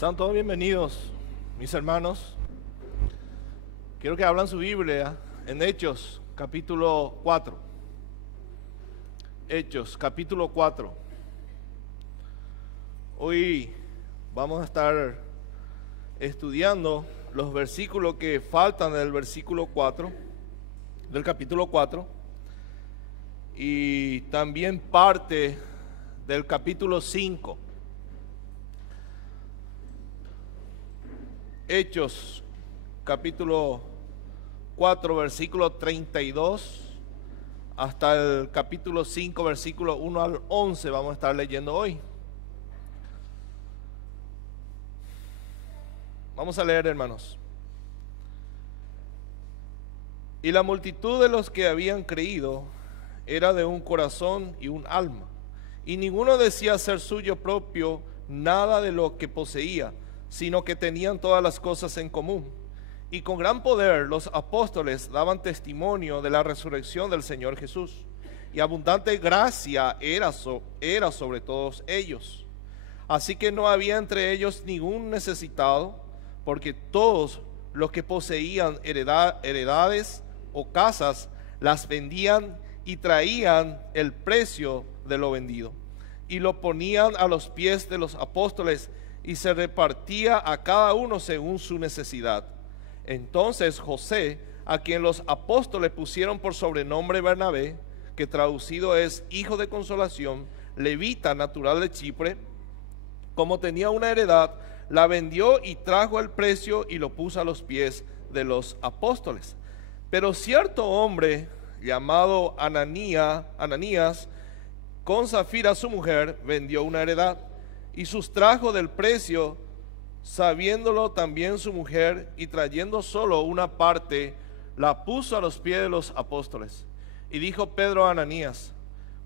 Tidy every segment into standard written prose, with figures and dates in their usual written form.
Sean todos bienvenidos, mis hermanos. Quiero que abran su Biblia en Hechos, capítulo 4. Hechos, capítulo 4. Hoy vamos a estar estudiando los versículos que faltan del versículo 4, del capítulo 4, y también parte del capítulo 5. Hechos, capítulo 4, versículo 32, hasta el capítulo 5, versículo 1 al 11, vamos a estar leyendo hoy. Vamos a leer, hermanos. Y la multitud de los que habían creído era de un corazón y un alma, y ninguno decía ser suyo propio nada de lo que poseía, sino que tenían todas las cosas en común. Y con gran poder los apóstoles daban testimonio de la resurrección del Señor Jesús, y abundante gracia era sobre todos ellos. Así que no había entre ellos ningún necesitado, porque todos los que poseían heredades o casas las vendían y traían el precio de lo vendido, y lo ponían a los pies de los apóstoles, y se repartía a cada uno según su necesidad. Entonces José, a quien los apóstoles pusieron por sobrenombre Bernabé, que traducido es hijo de consolación, levita natural de Chipre, como tenía una heredad, la vendió y trajo el precio y lo puso a los pies de los apóstoles. Pero cierto hombre llamado Ananías, con Zafira su mujer, vendió una heredad y sustrajo del precio, sabiéndolo también su mujer, y trayendo solo una parte, la puso a los pies de los apóstoles. Y dijo Pedro a Ananías: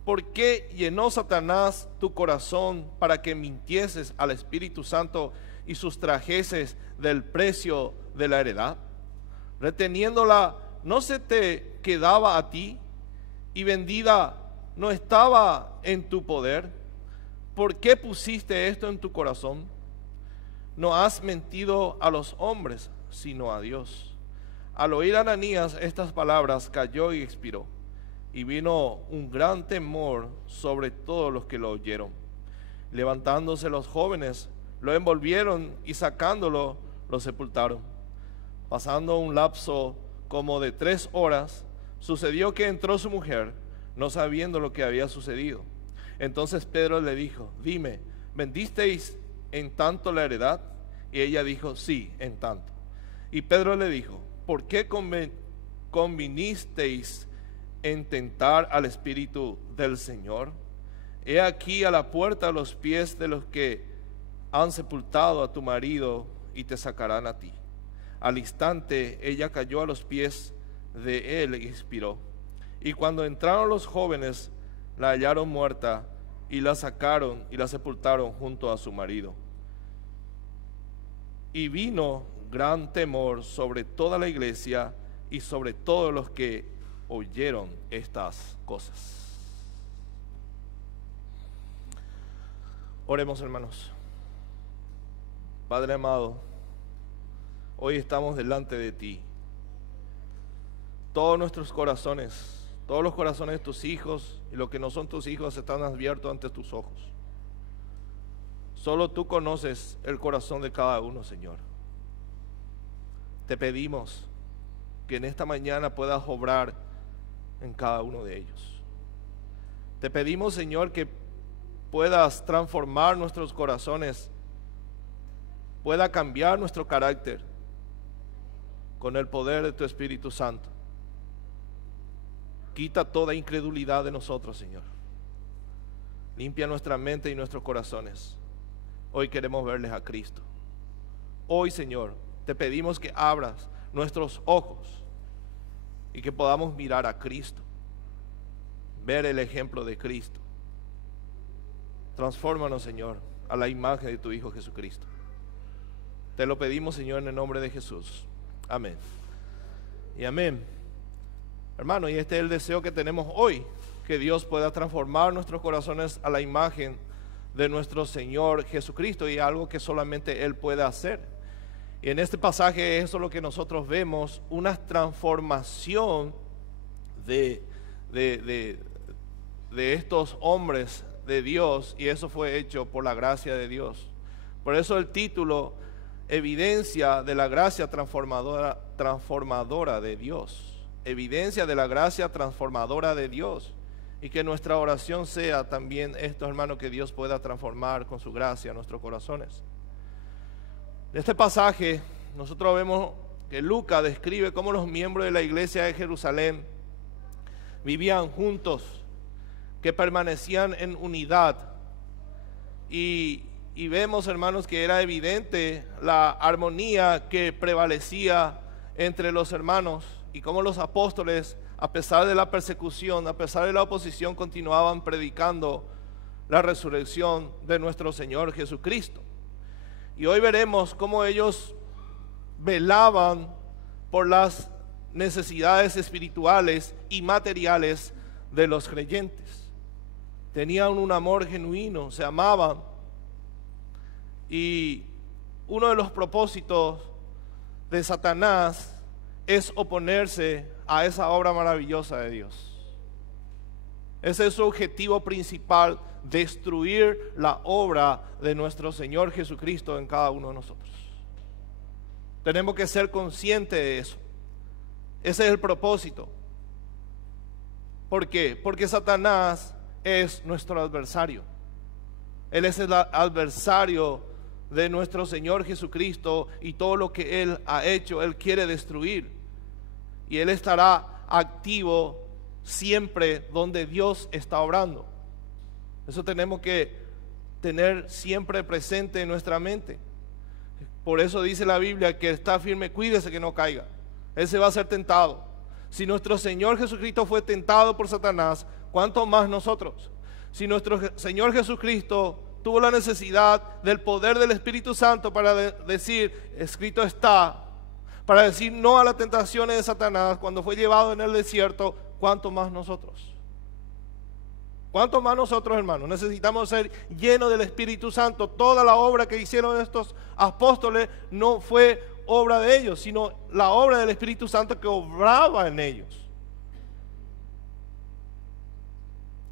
¿por qué llenó Satanás tu corazón para que mintieses al Espíritu Santo y sustrajeses del precio de la heredad? Reteniéndola, ¿no se te quedaba a ti? Y vendida, ¿no estaba en tu poder? ¿Por qué pusiste esto en tu corazón? No has mentido a los hombres, sino a Dios. Al oír Ananías estas palabras, cayó y expiró. Y vino un gran temor sobre todos los que lo oyeron. Levantándose los jóvenes, lo envolvieron y sacándolo, lo sepultaron. Pasando un lapso como de 3 horas, sucedió que entró su mujer, no sabiendo lo que había sucedido. Entonces Pedro le dijo: dime, ¿vendisteis en tanto la heredad? Y ella dijo: sí, en tanto. Y Pedro le dijo: ¿por qué convinisteis en tentar al Espíritu del Señor? He aquí a la puerta los pies de los que han sepultado a tu marido, y te sacarán a ti. Al instante ella cayó a los pies de él y expiró. Y cuando entraron los jóvenes, la hallaron muerta, y la sacaron y la sepultaron junto a su marido. Y vino gran temor sobre toda la iglesia y sobre todos los que oyeron estas cosas. Oremos, hermanos. Padre amado, hoy estamos delante de ti. Todos nuestros corazones, todos los corazones de tus hijos y los que no son tus hijos están abiertos ante tus ojos. Solo tú conoces el corazón de cada uno, Señor. Te pedimos que en esta mañana puedas obrar en cada uno de ellos. Te pedimos, Señor, que puedas transformar nuestros corazones, pueda cambiar nuestro carácter con el poder de tu Espíritu Santo. Quita toda incredulidad de nosotros, Señor. Limpia nuestra mente y nuestros corazones. Hoy queremos verles a Cristo. Hoy, Señor, te pedimos que abras nuestros ojos y que podamos mirar a Cristo, ver el ejemplo de Cristo. Transfórmanos, Señor, a la imagen de tu Hijo Jesucristo. Te lo pedimos, Señor, en el nombre de Jesús. Amén. Y amén. Hermano, y este es el deseo que tenemos hoy, que Dios pueda transformar nuestros corazones a la imagen de nuestro Señor Jesucristo, y algo que solamente Él puede hacer. Y en este pasaje eso es lo que nosotros vemos, una transformación de estos hombres de Dios, y eso fue hecho por la gracia de Dios. Por eso el título, evidencia de la gracia transformadora de Dios. Evidencia de la gracia transformadora de Dios. Y que nuestra oración sea también esto, hermano, que Dios pueda transformar con su gracia nuestros corazones. En este pasaje nosotros vemos que Lucas describe cómo los miembros de la iglesia de Jerusalén vivían juntos, que permanecían en unidad. Y vemos, hermanos, que era evidente la armonía que prevalecía entre los hermanos, y cómo los apóstoles, a pesar de la persecución, a pesar de la oposición, continuaban predicando la resurrección de nuestro Señor Jesucristo. Y hoy veremos cómo ellos velaban por las necesidades espirituales y materiales de los creyentes. Tenían un amor genuino, se amaban. Y uno de los propósitos de Satanás es oponerse a esa obra maravillosa de Dios. Ese es su objetivo principal, destruir la obra de nuestro Señor Jesucristo en cada uno de nosotros. Tenemos que ser conscientes de eso. Ese es el propósito. ¿Por qué? Porque Satanás es nuestro adversario. Él es el adversario de nuestro Señor Jesucristo, y todo lo que Él ha hecho, Él quiere destruir. Y Él estará activo siempre donde Dios está obrando. Eso tenemos que tener siempre presente en nuestra mente. Por eso dice la Biblia que está firme, cuídese que no caiga. Él se va a ser tentado. Si nuestro Señor Jesucristo fue tentado por Satanás, ¿cuánto más nosotros? Si nuestro Señor Jesucristo tuvo la necesidad del poder del Espíritu Santo para decir, escrito está, para decir no a las tentaciones de Satanás cuando fue llevado en el desierto, ¿cuánto más nosotros? ¿Cuánto más nosotros, hermanos? Necesitamos ser llenos del Espíritu Santo. Toda la obra que hicieron estos apóstoles no fue obra de ellos, sino la obra del Espíritu Santo que obraba en ellos.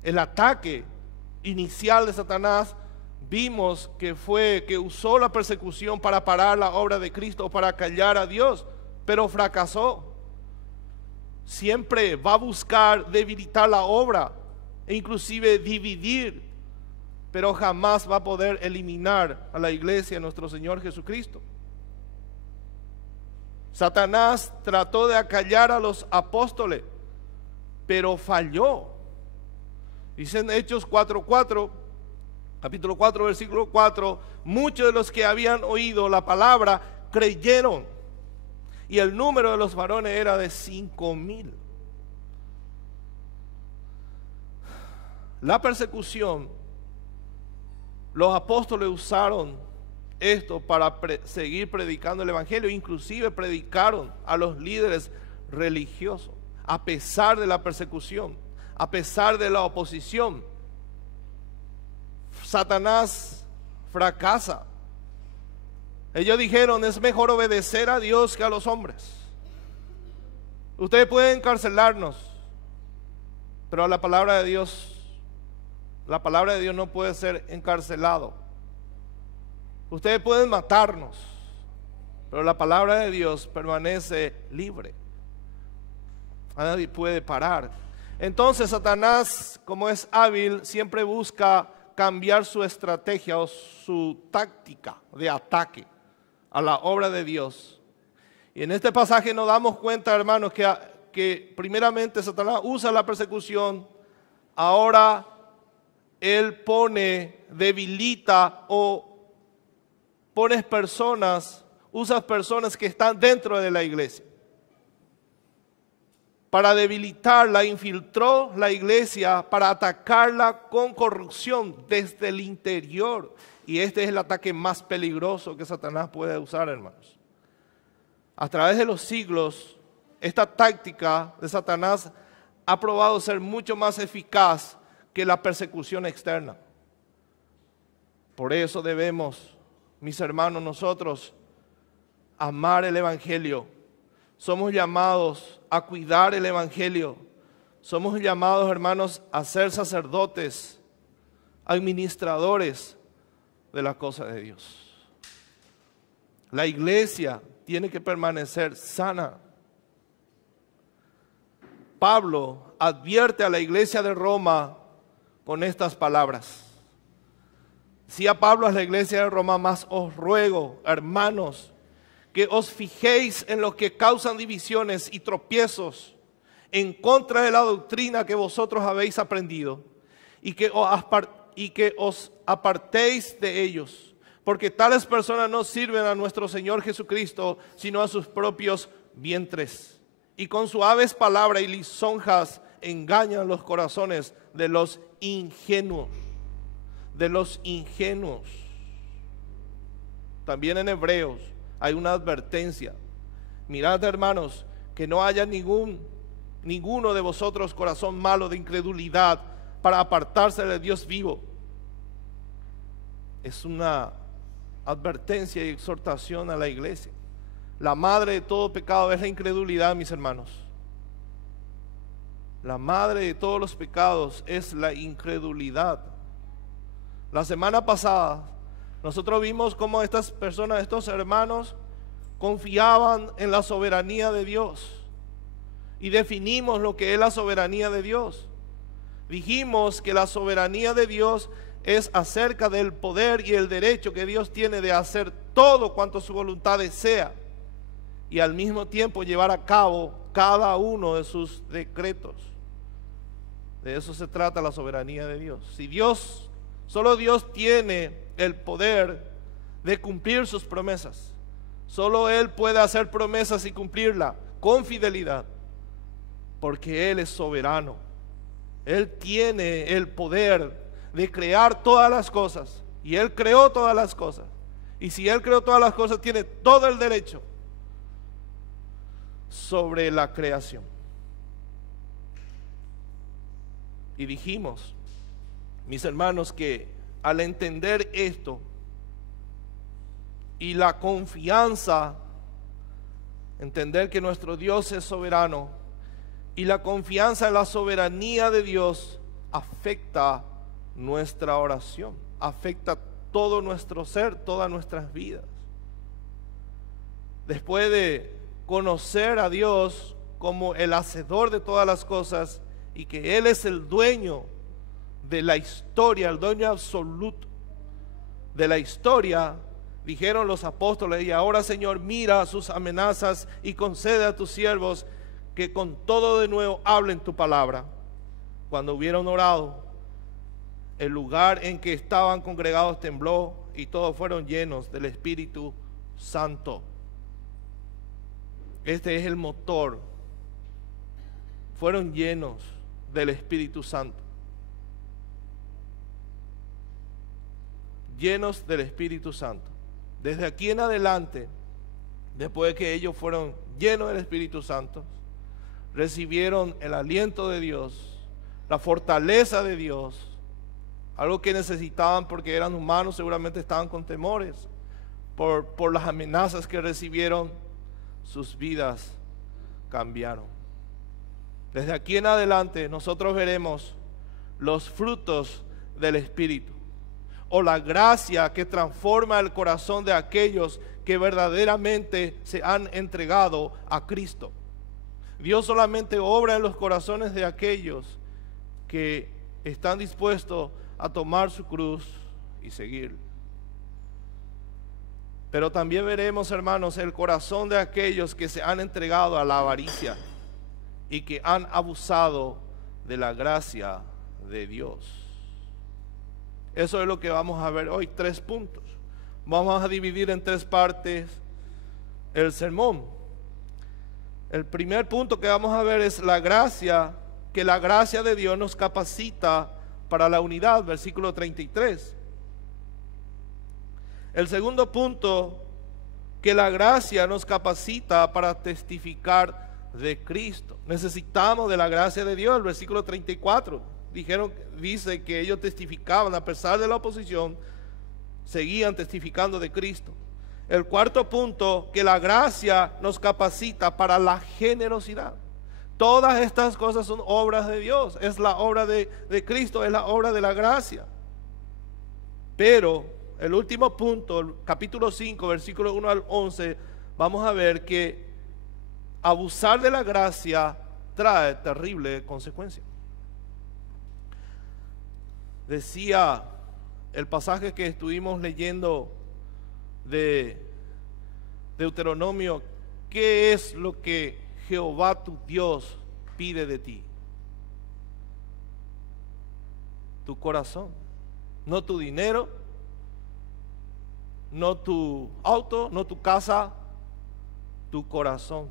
El ataque inicial de Satanás, vimos que fue que usó la persecución para parar la obra de Cristo, para callar a Dios, pero fracasó. Siempre va a buscar debilitar la obra e inclusive dividir, pero jamás va a poder eliminar a la iglesia de nuestro Señor Jesucristo. Satanás trató de acallar a los apóstoles, pero falló. Dicen Hechos 4:4, capítulo 4, versículo 4, muchos de los que habían oído la palabra creyeron, y el número de los varones era de 5,000. La persecución, los apóstoles usaron esto para seguir predicando el evangelio, inclusive predicaron a los líderes religiosos, a pesar de la persecución, a pesar de la oposición. Satanás fracasa. Ellos dijeron, es mejor obedecer a Dios que a los hombres. Ustedes pueden encarcelarnos, pero la palabra de Dios no puede ser encarcelado. Ustedes pueden matarnos, pero la palabra de Dios permanece libre. Nadie puede parar. Entonces Satanás, como es hábil, siempre busca cambiar su estrategia o su táctica de ataque a la obra de Dios. Y en este pasaje nos damos cuenta, hermanos, que primeramente Satanás usa la persecución. Ahora él debilita o pone usa personas que están dentro de la iglesia. Para debilitarla, infiltró la iglesia para atacarla con corrupción desde el interior. Y este es el ataque más peligroso que Satanás puede usar, hermanos. A través de los siglos, esta táctica de Satanás ha probado ser mucho más eficaz que la persecución externa. Por eso debemos, mis hermanos, nosotros amar el Evangelio. Somos llamados a cuidar el Evangelio. Somos llamados, hermanos, a ser sacerdotes, administradores de las cosas de Dios. La iglesia tiene que permanecer sana. Pablo advierte a la iglesia de Roma con estas palabras. Decía Pablo a la iglesia de Roma: mas os ruego, hermanos, que os fijéis en los que causan divisiones y tropiezos en contra de la doctrina que vosotros habéis aprendido, y que os apartéis de ellos, porque tales personas no sirven a nuestro Señor Jesucristo, sino a sus propios vientres, y con suaves palabras y lisonjas engañan los corazones de los ingenuos. También en Hebreos hay una advertencia: mirad, hermanos, que no haya ninguno de vosotros corazón malo de incredulidad para apartarse de Dios vivo. Es una advertencia y exhortación a la iglesia. La madre de todo pecado es la incredulidad, mis hermanos. La madre de todos los pecados es la incredulidad. La semana pasada nosotros vimos cómo estas personas, estos hermanos, confiaban en la soberanía de Dios. Y definimos lo que es la soberanía de Dios. Dijimos que la soberanía de Dios es acerca del poder y el derecho que Dios tiene de hacer todo cuanto su voluntad desea, y al mismo tiempo llevar a cabo cada uno de sus decretos. De eso se trata la soberanía de Dios. Solo Dios tiene el poder de cumplir sus promesas. Solo Él puede hacer promesas y cumplirla con fidelidad, porque Él es soberano. Él tiene el poder de crear todas las cosas, y Él creó todas las cosas. Y si Él creó todas las cosas, tiene todo el derecho sobre la creación. Y dijimos, mis hermanos, que al entender esto y la confianza, entender que nuestro Dios es soberano, y la confianza en la soberanía de Dios afecta nuestra oración, afecta todo nuestro ser, todas nuestras vidas. Después de conocer a Dios como el hacedor de todas las cosas, y que Él es el dueño de la historia, el dueño absoluto de la historia, dijeron los apóstoles: y ahora, Señor, mira sus amenazas y concede a tus siervos que con todo de nuevo hablen tu palabra. Cuando hubieron orado, el lugar en que estaban congregados tembló, y todos fueron llenos del Espíritu Santo. Este es el motor. Fueron llenos del Espíritu Santo. Llenos del Espíritu Santo. Desde aquí en adelante, después de que ellos fueron llenos del Espíritu Santo, recibieron el aliento de Dios, la fortaleza de Dios, algo que necesitaban porque eran humanos, seguramente estaban con temores por las amenazas que recibieron. Sus vidas cambiaron. Desde aquí en adelante nosotros veremos los frutos del Espíritu, o la gracia que transforma el corazón de aquellos que verdaderamente se han entregado a Cristo. Dios solamente obra en los corazones de aquellos que están dispuestos a tomar su cruz y seguir. Pero también veremos, hermanos, el corazón de aquellos que se han entregado a la avaricia y que han abusado de la gracia de Dios. Eso es lo que vamos a ver hoy, 3 puntos. Vamos a dividir en 3 partes el sermón. El primer punto que vamos a ver es la gracia, que la gracia de Dios nos capacita para la unidad, versículo 33. El segundo punto, que la gracia nos capacita para testificar de Cristo. Necesitamos de la gracia de Dios. El versículo 34 dice que ellos testificaban a pesar de la oposición, seguían testificando de Cristo. El cuarto punto, que la gracia nos capacita para la generosidad. Todas estas cosas son obras de Dios, es la obra de Cristo, es la obra de la gracia. Pero el último punto, el capítulo 5, versículos 1 al 11, vamos a ver que abusar de la gracia trae terrible consecuencia. Decía el pasaje que estuvimos leyendo de Deuteronomio, ¿qué es lo que Jehová tu Dios pide de ti? Tu corazón, no tu dinero, no tu auto, no tu casa, tu corazón.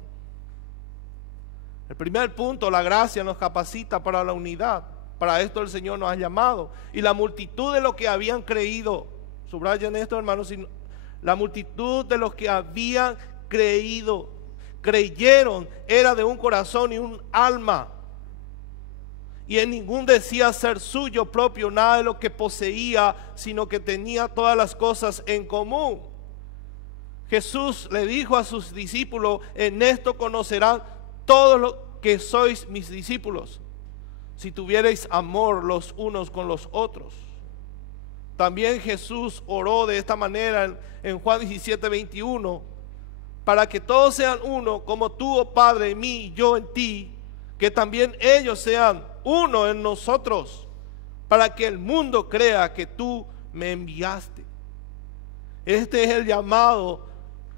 El primer punto, la gracia nos capacita para la unidad. Para esto el Señor nos ha llamado. Y la multitud de los que habían creído, subrayen esto, hermanos, la multitud de los que habían creyeron, era de un corazón y un alma. Y en ningún decía ser suyo propio nada de lo que poseía, sino que tenía todas las cosas en común. Jesús le dijo a sus discípulos: en esto conocerán todos los que sois mis discípulos, si tuvierais amor los unos con los otros. También Jesús oró de esta manera en Juan 17:21, para que todos sean uno, como tú, oh Padre, en mí y yo en ti, que también ellos sean uno en nosotros, para que el mundo crea que tú me enviaste. Este es el llamado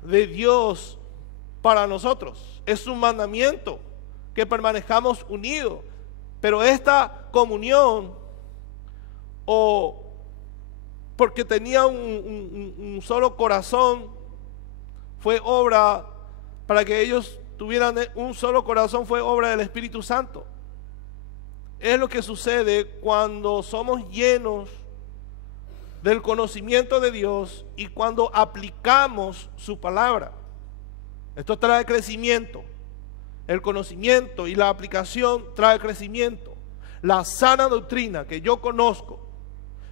de Dios para nosotros. Es un mandamiento que permanezcamos unidos. Pero esta comunión, o porque tenía un solo corazón, fue obra, para que ellos tuvieran un solo corazón, fue obra del Espíritu Santo. Es lo que sucede cuando somos llenos del conocimiento de Dios y cuando aplicamos su palabra. Esto trae crecimiento. El conocimiento y la aplicación trae crecimiento. La sana doctrina que yo conozco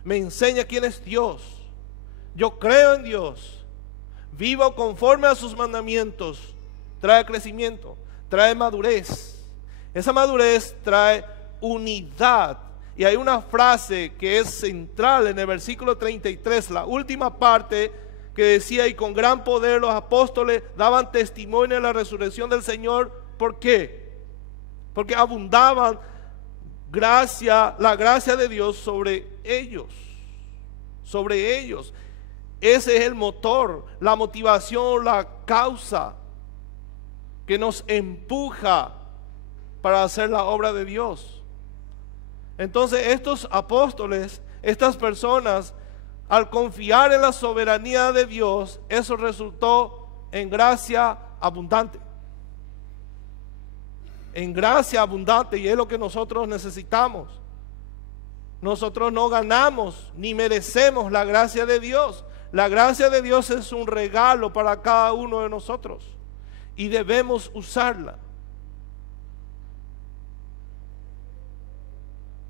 me enseña quién es Dios. Yo creo en Dios, vivo conforme a sus mandamientos. Trae crecimiento, trae madurez. Esa madurez trae unidad. Y hay una frase que es central en el versículo 33, la última parte, que decía: y con gran poder los apóstoles daban testimonio de la resurrección del Señor. ¿Por qué? Porque abundaban la gracia de Dios sobre ellos. Sobre ellos. Ese es el motor, la motivación, la causa que nos empuja para hacer la obra de Dios. Entonces estos apóstoles, estas personas, al confiar en la soberanía de Dios, eso resultó en gracia abundante. En gracia abundante, y es lo que nosotros necesitamos. Nosotros no ganamos ni merecemos la gracia de Dios. La gracia de Dios es un regalo para cada uno de nosotros y debemos usarla.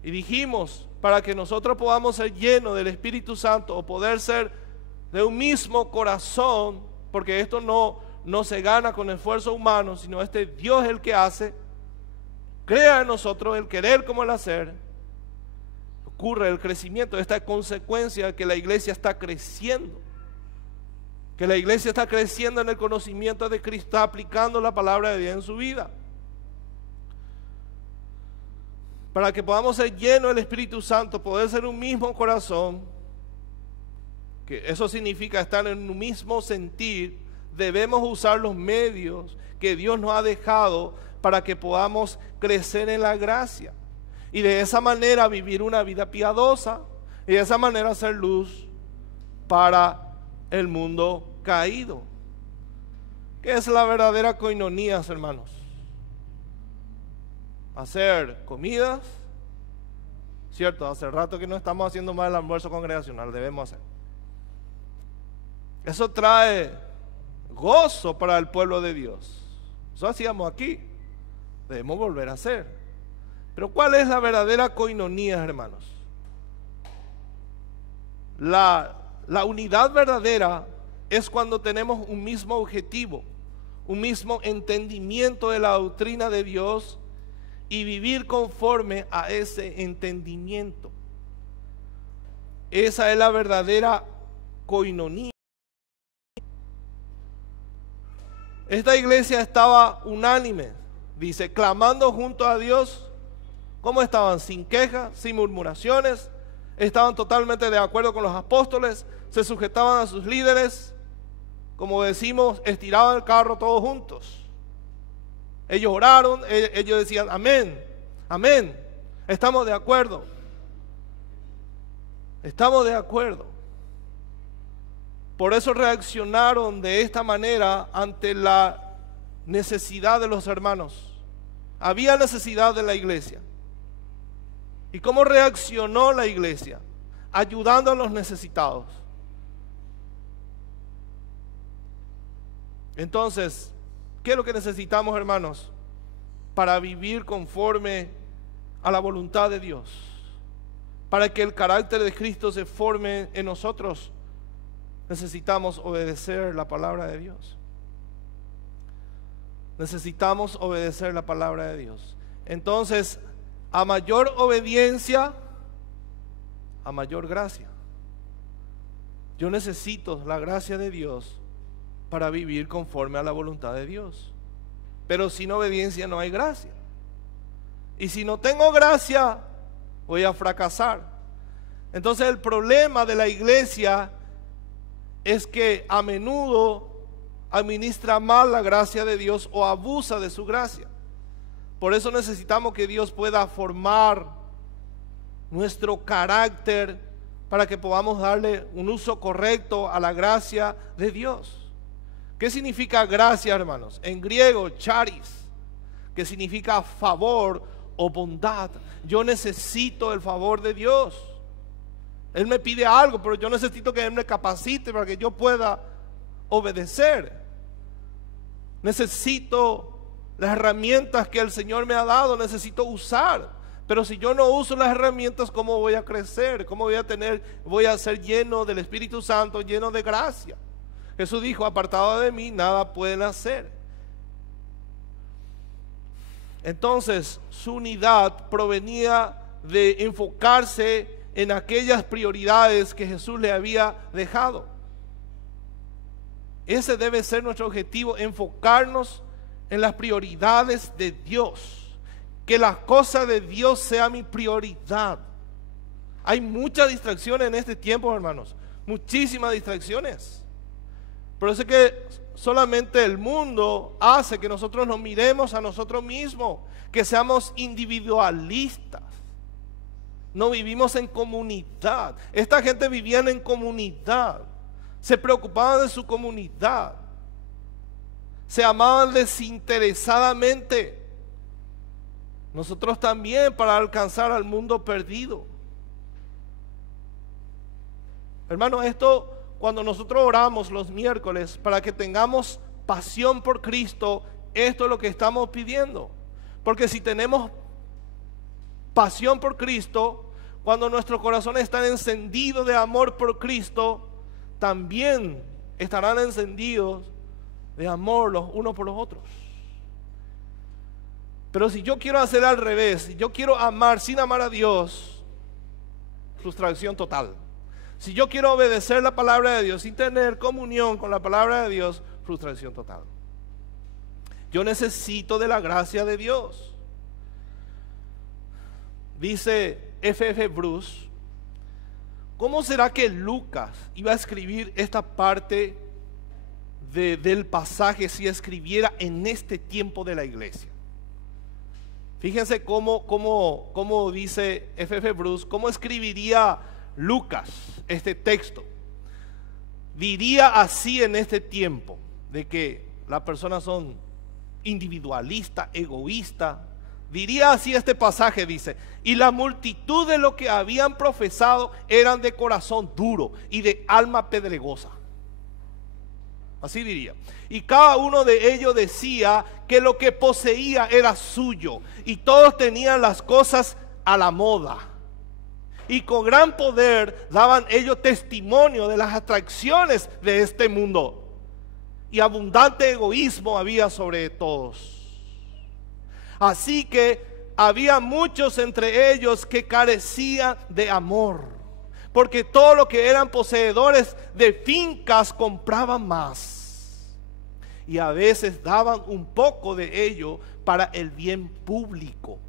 Y dijimos, para que nosotros podamos ser llenos del Espíritu Santo o poder ser de un mismo corazón, porque esto no se gana con esfuerzo humano, sino Dios es el que hace. Crea en nosotros el querer como el hacer. Ocurre el crecimiento, esta consecuencia de que la iglesia está creciendo. Que la iglesia está creciendo en el conocimiento de Cristo, está aplicando la palabra de Dios en su vida. Para que podamos ser llenos del Espíritu Santo, poder ser un mismo corazón, que eso significa estar en un mismo sentir, debemos usar los medios que Dios nos ha dejado para que podamos crecer en la gracia y de esa manera vivir una vida piadosa y de esa manera ser luz para el mundo caído. ¿Qué es la verdadera coinonía, hermanos? Hacer comidas, cierto, hace rato que no estamos haciendo más el almuerzo congregacional, debemos hacer. Eso trae gozo para el pueblo de Dios. Eso hacíamos aquí, debemos volver a hacer. Pero ¿cuál es la verdadera coinonía, hermanos? La La unidad verdadera es cuando tenemos un mismo objetivo, un mismo entendimiento de la doctrina de Dios y vivir conforme a ese entendimiento. Esa es la verdadera coinonía. Esta iglesia estaba unánime, dice, clamando junto a Dios. ¿Cómo estaban? Sin quejas, sin murmuraciones, estaban totalmente de acuerdo con los apóstoles, se sujetaban a sus líderes, como decimos, estiraban el carro todos juntos. Ellos oraron, ellos decían, amén, amén, estamos de acuerdo, estamos de acuerdo. Por eso reaccionaron de esta manera ante la necesidad de los hermanos. Había necesidad de la iglesia. ¿Y cómo reaccionó la iglesia? Ayudando a los necesitados. Entonces, ¿qué es lo que necesitamos, hermanos, para vivir conforme a la voluntad de Dios? Para que el carácter de Cristo se forme en nosotros, necesitamos obedecer la palabra de Dios. Necesitamos obedecer la palabra de Dios. Entonces, a mayor obediencia, a mayor gracia. Yo necesito la gracia de Dios para vivir conforme a la voluntad de Dios. Pero sin obediencia no hay gracia. Y si no tengo gracia, voy a fracasar. Entonces el problema de la iglesia es que a menudo administra mal la gracia de Dios o abusa de su gracia. Por eso necesitamos que Dios pueda formar nuestro carácter para que podamos darle un uso correcto a la gracia de Dios. ¿Qué significa gracia, hermanos? En griego, charis, que significa favor o bondad. Yo necesito el favor de Dios. Él me pide algo, pero yo necesito que Él me capacite para que yo pueda obedecer. Necesito las herramientas que el Señor me ha dado, necesito usar. Pero si yo no uso las herramientas, ¿cómo voy a crecer? ¿Cómo voy a ser lleno del Espíritu Santo, lleno de gracia? Jesús dijo, apartado de mí, nada pueden hacer. Entonces, su unidad provenía de enfocarse en aquellas prioridades que Jesús le había dejado. Ese debe ser nuestro objetivo, enfocarnos en las prioridades de Dios. Que las cosas de Dios sean mi prioridad. Hay muchas distracciones en este tiempo, hermanos. Muchísimas distracciones. Pero es que solamente el mundo hace que nosotros nos miremos a nosotros mismos, que seamos individualistas. No vivimos en comunidad. Esta gente vivía en comunidad. Se preocupaban de su comunidad. Se amaban desinteresadamente. Nosotros también, para alcanzar al mundo perdido. Hermano, esto cuando nosotros oramos los miércoles para que tengamos pasión por Cristo, esto es lo que estamos pidiendo. Porque si tenemos pasión por Cristo, cuando nuestro corazón está encendido de amor por Cristo, también estarán encendidos de amor los unos por los otros. Pero si yo quiero hacer al revés, si yo quiero amar sin amar a Dios, frustración total. Si yo quiero obedecer la palabra de Dios sin tener comunión con la palabra de Dios, frustración total. Yo necesito de la gracia de Dios. Dice F.F. Bruce, ¿cómo será que Lucas iba a escribir esta parte del pasaje si escribiera en este tiempo de la iglesia? Fíjense cómo dice F.F. Bruce, cómo escribiría Lucas este texto. Diría así en este tiempo de que las personas son individualistas, egoístas. Diría así este pasaje, dice: y la multitud de lo que habían profesado eran de corazón duro y de alma pedregosa. Así diría. Y cada uno de ellos decía que lo que poseía era suyo, y todos tenían las cosas a la moda. y con gran poder daban ellos testimonio de las atracciones de este mundo. Y abundante egoísmo había sobre todos. Así que había muchos entre ellos que carecían de amor, porque todo lo que eran poseedores de fincas compraban más. Y a veces daban un poco de ello para el bien público,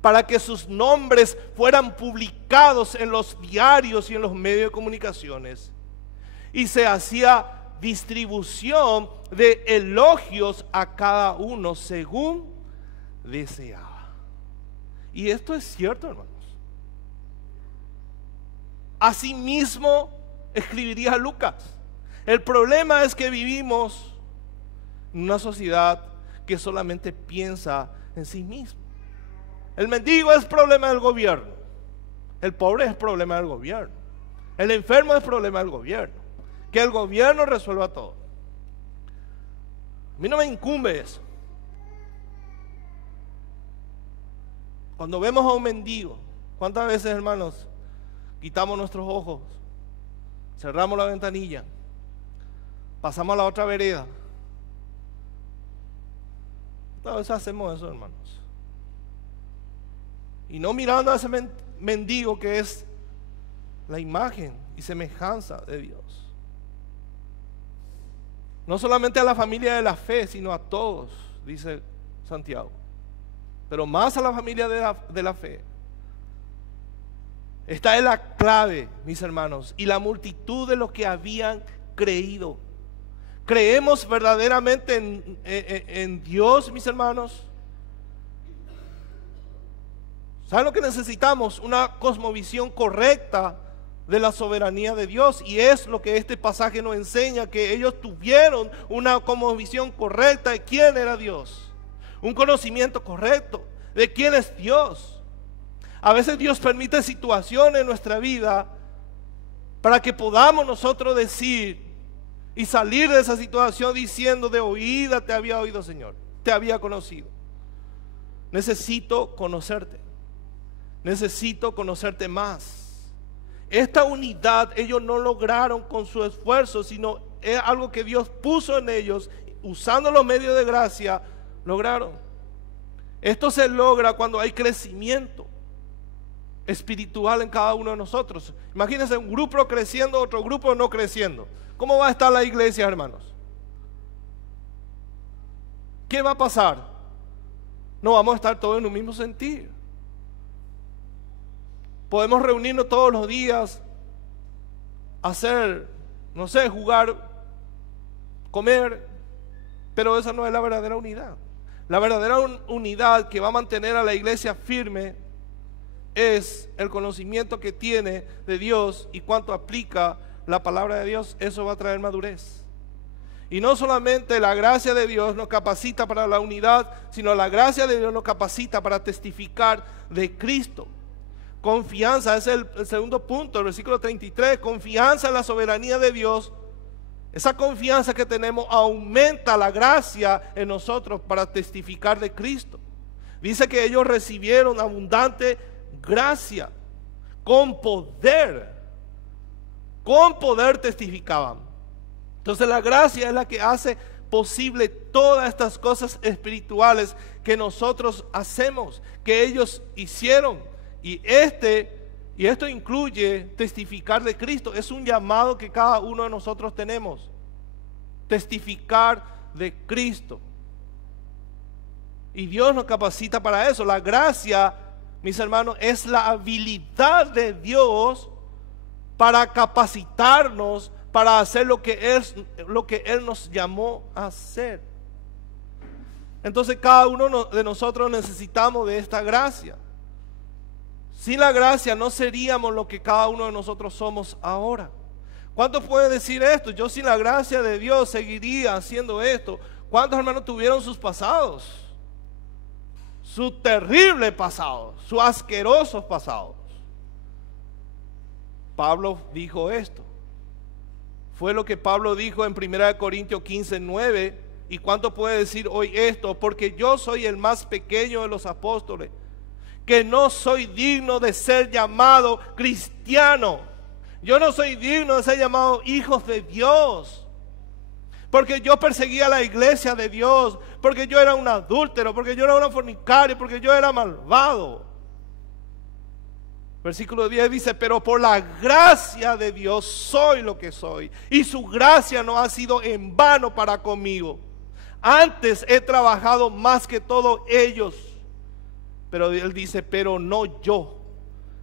para que sus nombres fueran publicados en los diarios y en los medios de comunicaciones. Y se hacía distribución de elogios a cada uno según deseaba. Y esto es cierto, hermanos. Asimismo escribiría Lucas. El problema es que vivimos en una sociedad que solamente piensa en sí mismo. El mendigo es problema del gobierno, el pobre es problema del gobierno, el enfermo es problema del gobierno, que el gobierno resuelva todo. A mí no me incumbe eso. Cuando vemos a un mendigo, ¿cuántas veces, hermanos, quitamos nuestros ojos, cerramos la ventanilla, pasamos a la otra vereda? A veces hacemos eso, hermanos. Y no mirando a ese mendigo que es la imagen y semejanza de Dios. No solamente a la familia de la fe, sino a todos, dice Santiago. Pero más a la familia de la fe. Esta es la clave, mis hermanos, y la multitud de los que habían creído. ¿Creemos verdaderamente en Dios, mis hermanos? ¿Saben lo que necesitamos? Una cosmovisión correcta de la soberanía de Dios. Y es lo que este pasaje nos enseña, que ellos tuvieron una cosmovisión correcta de quién era Dios. Un conocimiento correcto de quién es Dios. A veces Dios permite situaciones en nuestra vida para que podamos nosotros decir y salir de esa situación diciendo: de oída te había oído, Señor, te había conocido. Necesito conocerte. Necesito conocerte más. Esta unidad ellos no lograron con su esfuerzo, sino es algo que Dios puso en ellos. Usando los medios de gracia, lograron. Esto se logra cuando hay crecimiento espiritual en cada uno de nosotros. Imagínense un grupo creciendo, otro grupo no creciendo. ¿Cómo va a estar la iglesia, hermanos? ¿Qué va a pasar? No vamos a estar todos en un mismo sentir. Podemos reunirnos todos los días, hacer, no sé, jugar, comer, pero esa no es la verdadera unidad. La verdadera unidad que va a mantener a la iglesia firme es el conocimiento que tiene de Dios y cuánto aplica la palabra de Dios. Eso va a traer madurez. Y no solamente la gracia de Dios nos capacita para la unidad, sino la gracia de Dios nos capacita para testificar de Cristo. Confianza, es el segundo punto, el versículo 33, confianza en la soberanía de Dios. Esa confianza que tenemos aumenta la gracia en nosotros para testificar de Cristo. Dice que ellos recibieron abundante gracia, con poder testificaban. Entonces la gracia es la que hace posible todas estas cosas espirituales que nosotros hacemos, que ellos hicieron. Y esto incluye testificar de Cristo. Es un llamado que cada uno de nosotros tenemos. Testificar de Cristo. Y Dios nos capacita para eso. La gracia, mis hermanos, es la habilidad de Dios para capacitarnos para hacer lo que Él nos llamó a hacer. Entonces cada uno de nosotros necesitamos de esta gracia. Sin la gracia no seríamos lo que cada uno de nosotros somos ahora. ¿Cuántos pueden decir esto? Yo sin la gracia de Dios seguiría haciendo esto. ¿Cuántos hermanos tuvieron sus pasados? Su terrible pasado, sus asquerosos pasados. Pablo dijo esto. Fue lo que Pablo dijo en 1 Corintios 15:9. ¿Y cuánto puede decir hoy esto? Porque yo soy el más pequeño de los apóstoles, que no soy digno de ser llamado cristiano. Yo no soy digno de ser llamado hijos de Dios. Porque yo perseguía la iglesia de Dios, porque yo era un adúltero, porque yo era un fornicario, porque yo era malvado. Versículo 10 dice, pero por la gracia de Dios soy lo que soy, y su gracia no ha sido en vano para conmigo. Antes he trabajado más que todos ellos. Pero él dice, pero no yo,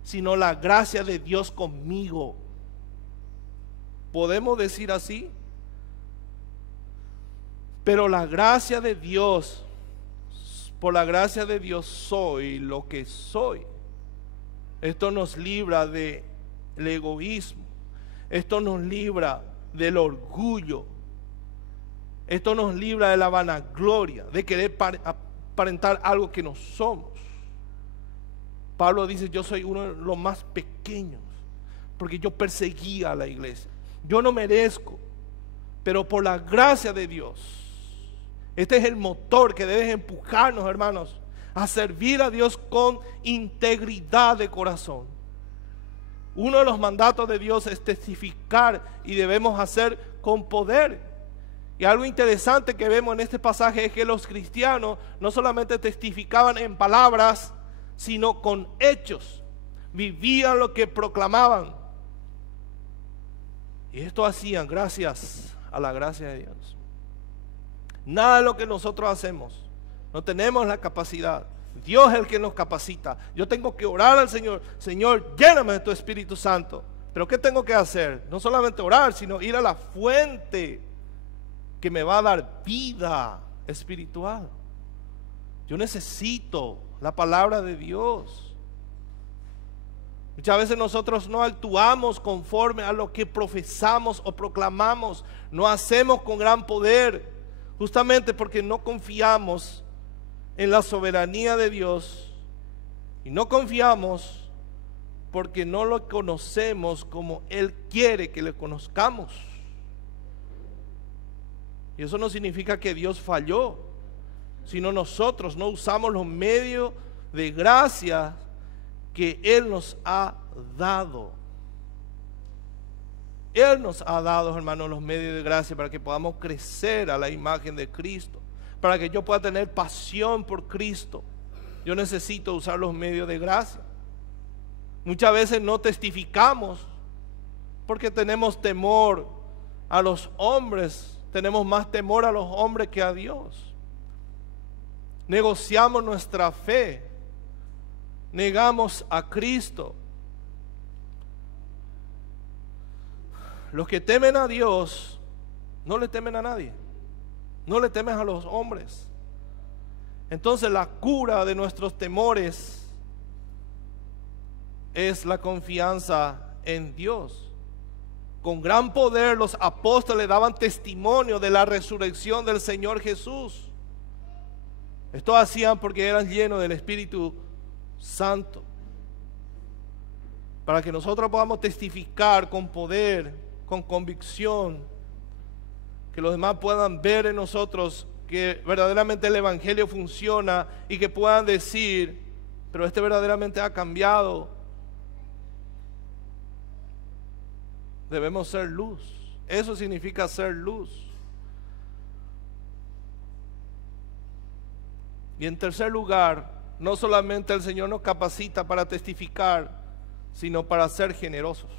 sino la gracia de Dios conmigo. ¿Podemos decir así? Pero la gracia de Dios, por la gracia de Dios soy lo que soy. Esto nos libra del egoísmo. Esto nos libra del orgullo. Esto nos libra de la vanagloria, de querer aparentar algo que no somos. Pablo dice, yo soy uno de los más pequeños, porque yo perseguía a la iglesia. Yo no merezco, pero por la gracia de Dios, este es el motor que debe empujarnos, hermanos, a servir a Dios con integridad de corazón. Uno de los mandatos de Dios es testificar, y debemos hacer con poder. Y algo interesante que vemos en este pasaje es que los cristianos no solamente testificaban en palabras, sino con hechos. Vivían lo que proclamaban. Y esto hacían gracias a la gracia de Dios. Nada de lo que nosotros hacemos, no tenemos la capacidad. Dios es el que nos capacita. Yo tengo que orar al Señor. Señor, lléname de tu Espíritu Santo. Pero ¿qué tengo que hacer? No solamente orar, sino ir a la fuente que me va a dar vida espiritual. Yo necesito la palabra de Dios. Muchas veces nosotros no actuamos conforme a lo que profesamos o proclamamos. No hacemos con gran poder, justamente porque no confiamos en la soberanía de Dios. Y no confiamos porque no lo conocemos como Él quiere que le conozcamos. Y eso no significa que Dios falló, sino nosotros no usamos los medios de gracia que Él nos ha dado. Él nos ha dado, hermanos, los medios de gracia para que podamos crecer a la imagen de Cristo, para que yo pueda tener pasión por Cristo. Yo necesito usar los medios de gracia. Muchas veces no testificamos porque tenemos temor a los hombres, tenemos más temor a los hombres que a Dios. Negociamos nuestra fe, negamos a Cristo. Los que temen a Dios no le temen a nadie, no le temen a los hombres. Entonces la cura de nuestros temores es la confianza en Dios. Con gran poder los apóstoles daban testimonio de la resurrección del Señor Jesús. Esto hacían porque eran llenos del Espíritu Santo. Para que nosotros podamos testificar con poder, con convicción, que los demás puedan ver en nosotros que verdaderamente el Evangelio funciona y que puedan decir, pero este verdaderamente ha cambiado. Debemos ser luz. Eso significa ser luz. Y en tercer lugar, no solamente el Señor nos capacita para testificar, sino para ser generosos.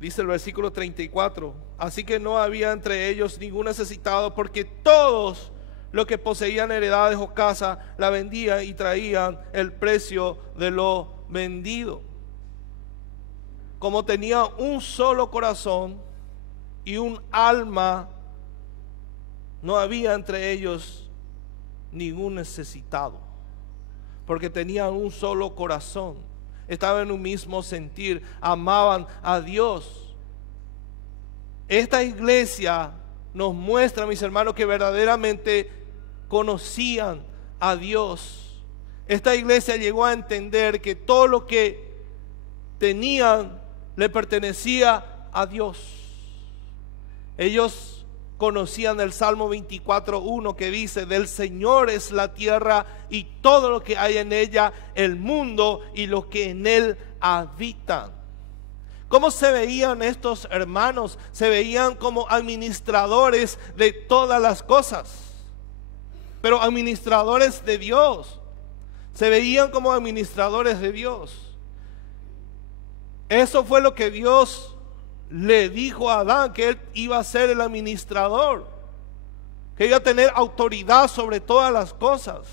Dice el versículo 34, así que no había entre ellos ningún necesitado, porque todos los que poseían heredades o casa la vendían y traían el precio de lo vendido. Como tenía un solo corazón y un alma, no había entre ellos ningún necesitado, porque tenían un solo corazón, estaban en un mismo sentir, amaban a Dios. Esta iglesia nos muestra, mis hermanos, que verdaderamente conocían a Dios. Esta iglesia llegó a entender que todo lo que tenían le pertenecía a Dios. Ellos conocían el Salmo 24:1 que dice: del Señor es la tierra y todo lo que hay en ella, el mundo y los que en él habitan. ¿Cómo se veían estos hermanos? Se veían como administradores de todas las cosas, pero administradores de Dios. Se veían como administradores de Dios. Eso fue lo que Dios le dijo a Adán, que él iba a ser el administrador, que iba a tener autoridad sobre todas las cosas.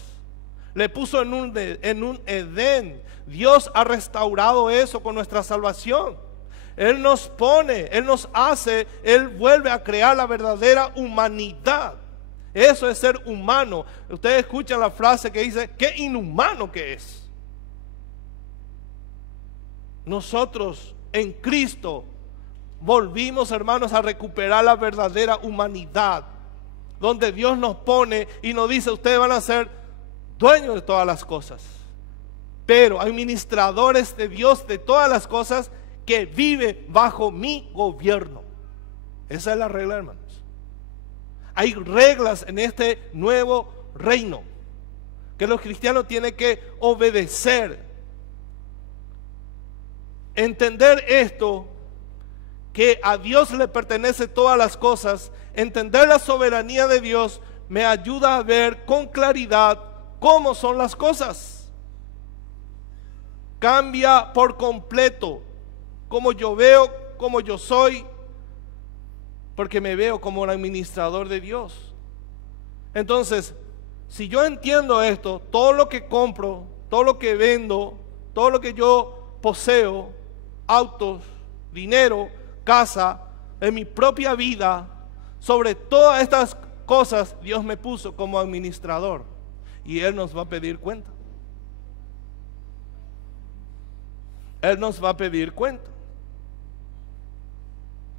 Le puso en un Edén. Dios ha restaurado eso con nuestra salvación. Él nos pone, Él nos hace, Él vuelve a crear la verdadera humanidad. Eso es ser humano. Ustedes escuchan la frase que dice: qué inhumano que es. Nosotros en Cristo volvimos, hermanos, a recuperar la verdadera humanidad, donde Dios nos pone y nos dice: ustedes van a ser dueños de todas las cosas, pero administradores de Dios de todas las cosas, que vive bajo mi gobierno. Esa es la regla, hermanos. Hay reglas en este nuevo reino que los cristianos tienen que obedecer. Entender esto, que a Dios le pertenece todas las cosas, entender la soberanía de Dios, me ayuda a ver con claridad cómo son las cosas. Cambia por completo cómo yo veo, cómo yo soy, porque me veo como un administrador de Dios. Entonces, si yo entiendo esto, todo lo que compro, todo lo que vendo, todo lo que yo poseo, autos, dinero, casa, en mi propia vida, sobre todas estas cosas, Dios me puso como administrador, y Él nos va a pedir cuenta. Él nos va a pedir cuenta.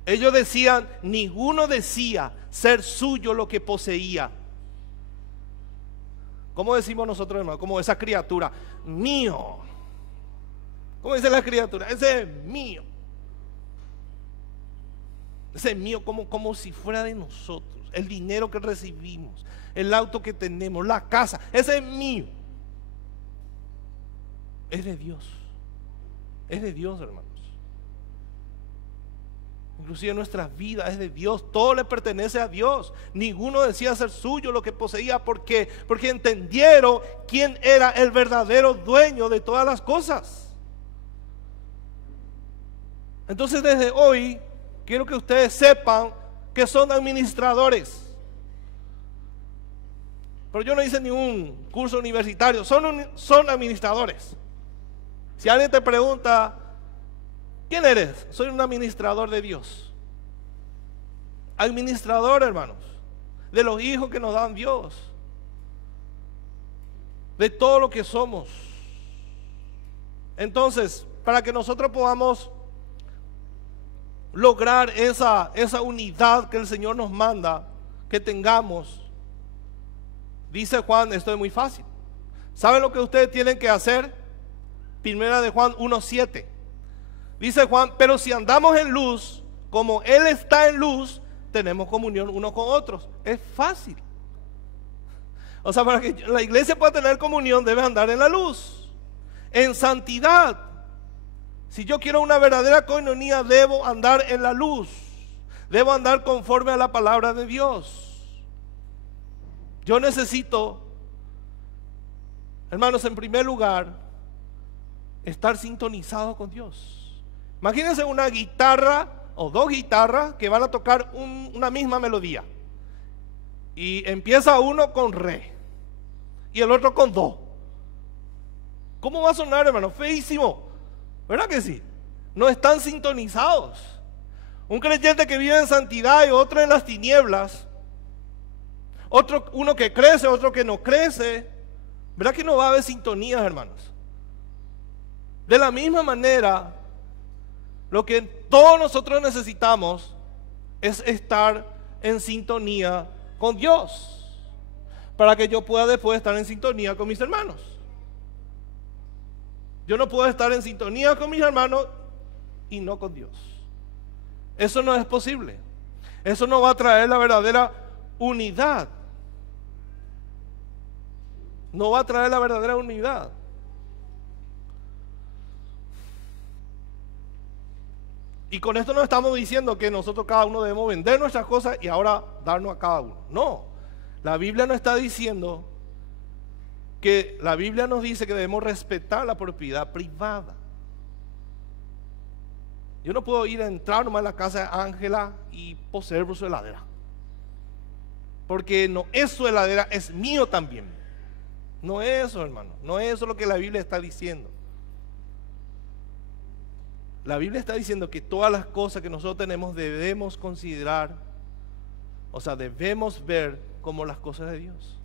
Ellos decían, ninguno decía ser suyo lo que poseía. ¿Cómo decimos nosotros, hermano? Como esa criatura, mío. ¿Cómo dice la criatura? Ese es mío. Ese es mío, como si fuera de nosotros. El dinero que recibimos, el auto que tenemos, la casa, ese es mío. Es de Dios. Es de Dios, hermanos. Inclusive nuestra vida es de Dios. Todo le pertenece a Dios. Ninguno decía ser suyo lo que poseía. ¿Por qué? Porque entendieron quién era el verdadero dueño de todas las cosas. Entonces, desde hoy quiero que ustedes sepan que son administradores. Pero yo no hice ningún curso universitario. Son administradores. Si alguien te pregunta, ¿quién eres? Soy un administrador de Dios. Administrador, hermanos, de los hijos que nos dan Dios, de todo lo que somos. Entonces, para que nosotros podamos lograr esa unidad que el Señor nos manda que tengamos, dice Juan, esto es muy fácil. ¿Saben lo que ustedes tienen que hacer? Primera de Juan 1:7. Dice Juan, pero si andamos en luz, como Él está en luz, tenemos comunión unos con otros. Es fácil. O sea, para que la iglesia pueda tener comunión, debe andar en la luz, en santidad. Si yo quiero una verdadera coinonía, debo andar en la luz. Debo andar conforme a la palabra de Dios. Yo necesito, hermanos, en primer lugar, estar sintonizado con Dios. Imagínense una guitarra o dos guitarras que van a tocar una misma melodía. Y empieza uno con re y el otro con do. ¿Cómo va a sonar, hermano? Feísimo. ¿Verdad que sí? No están sintonizados. Un creyente que vive en santidad y otro en las tinieblas, uno que crece, otro que no crece, ¿verdad que no va a haber sintonías, hermanos? De la misma manera, lo que todos nosotros necesitamos es estar en sintonía con Dios, para que yo pueda después estar en sintonía con mis hermanos. Yo no puedo estar en sintonía con mis hermanos y no con Dios. Eso no es posible. Eso no va a traer la verdadera unidad. No va a traer la verdadera unidad. Y con esto no estamos diciendo que nosotros cada uno debemos vender nuestras cosas y ahora darnos a cada uno. No, la Biblia no está diciendo que, la Biblia nos dice que debemos respetar la propiedad privada. Yo no puedo ir a entrar nomás en la casa de Ángela y poseer por su heladera. Porque no es su heladera, es mío también. No es eso, hermano. No es eso lo que la Biblia está diciendo. La Biblia está diciendo que todas las cosas que nosotros tenemos debemos considerar, o sea, debemos ver como las cosas de Dios.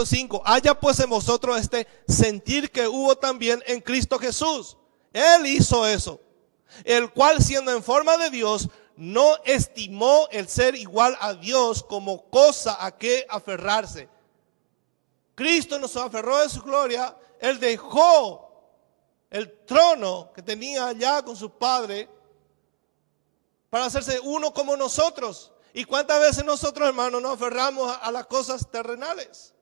versículo 5, haya pues en vosotros este sentir que hubo también en Cristo Jesús. Él hizo eso, el cual siendo en forma de Dios, no estimó el ser igual a Dios como cosa a que aferrarse. Cristo nos aferró de su gloria. Él dejó el trono que tenía allá con su Padre para hacerse uno como nosotros. ¿Y cuántas veces nosotros, hermanos, nos aferramos a las cosas terrenales?